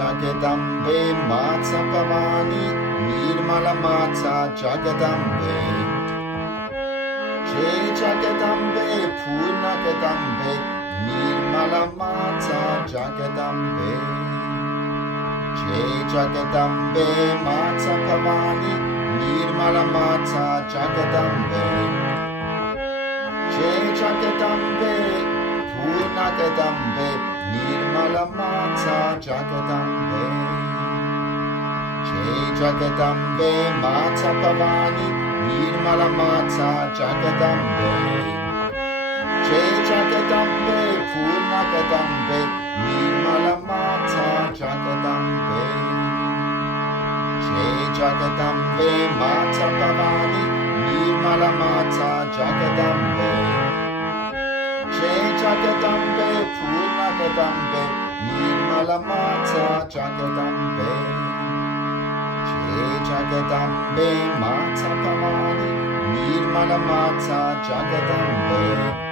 Jagadambe Matsa Pavani Nirmala Matsa Jagadambe Jai Jagadambe Purnagadambe Nirmala Matsa Jagadambe Jai Jagadambe Matsa Pavani Nirmala Matsa Jagadambe Jai Jagadambe Purnagadambe Nirmala Matsa Jagadambe Jai Jagadambe Matsa Pavani Nirmala Matsa Jagadambe Jai Jagadambe Purnagadambe Nirmala Matsa Jagadambe Jai Jagadambe Matsa Pavani Nirmala Matsa Jagadambe Jai Jagadambe Purnagadambe Nirmala Matsa Jagadambe Jai Jagadambe Matsa Pavani Nirmala Matsa Jagadambe